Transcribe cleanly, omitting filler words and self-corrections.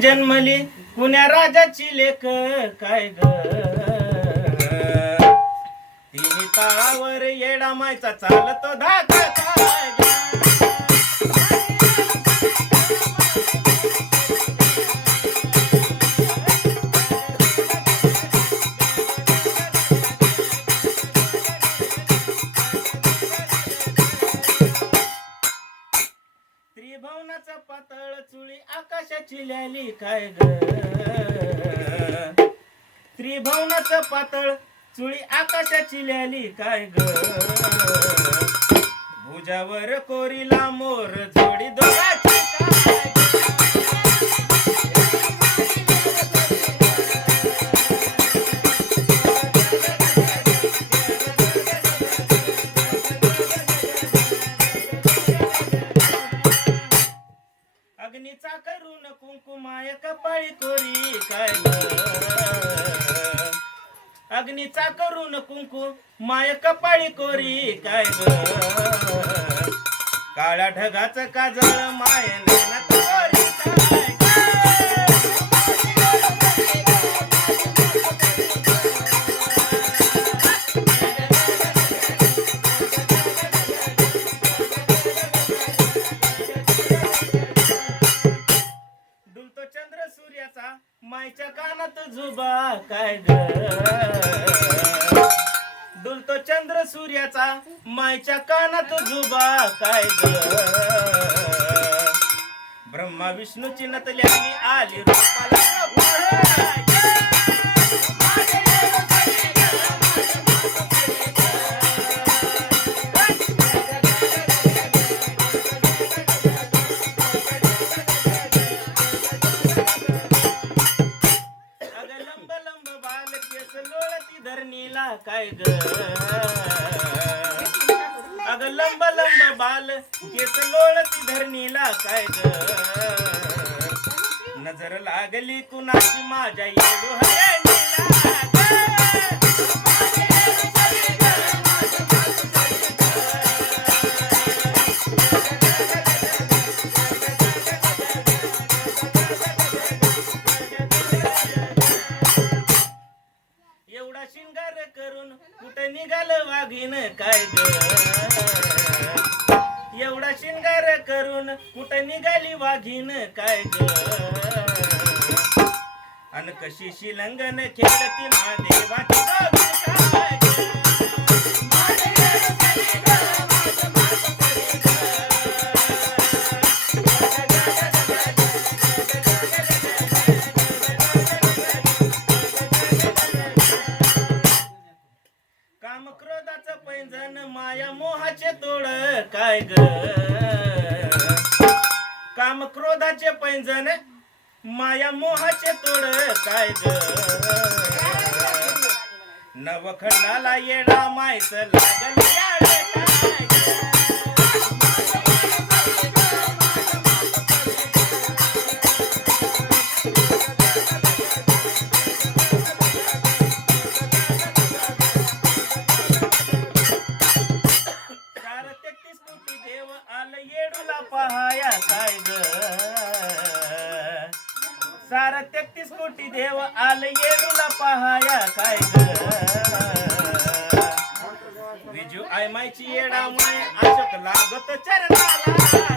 जन्मली कुण्या राजाची लेक काय ग तिन्ही ताळावर येडा मायचा चालतो धाका काय ग त्रिभुवनाचा पातळ चुळी आकाशाची ल्याली काय ग त्रिभुवनाचा पातळ चुळी आकाशाची ल्याली काय ग भुजावर कोरीला मोर जोडी दोघाची काय ग अग्नीचा करून कुंकुमाय कपाळी कोरी काय ग अग्नीचा करून कुंकुमाय कपाळी कोरी काय ग काळ्या ढगाचं काजळ माय नयनात कोरी काय ग डुलतो चंद्र सूर्याचा मायच्या कानात झुबा काय ग डुलतो चंद्र सूर्याचा मायच्या कानात झुबा काय ग ब्रह्मा विष्णूची नतल्यानी आली रूपाला काय ग? धरणीला काय ग अग लंब लंब बाल केस लोळती धरणीला काय ग नजर लागली कुणाची माझ्या येडू हरणीला एवढा शिंगार करून कुठे निघाल वाघीन काय ग एवढा शिंगार करून कुठे निघाली वाघीन काय ग अन कशी शिलंगन खेळती महादेवाची दोघी काय ग काम क्रोधाचं पैंजण माया मोहाचे तोड काय ग काम क्रोधाचे पैंजण माया मोहाचे तोड काय ग नवखंडाला येडा मायच लागल याडे काय ग देव आल येडूला पहाया काय ग सारा 33 कोटी देव आल येडूला पहाया काय ग विजू आय मायची येडा माय अशोक लागत चरणाला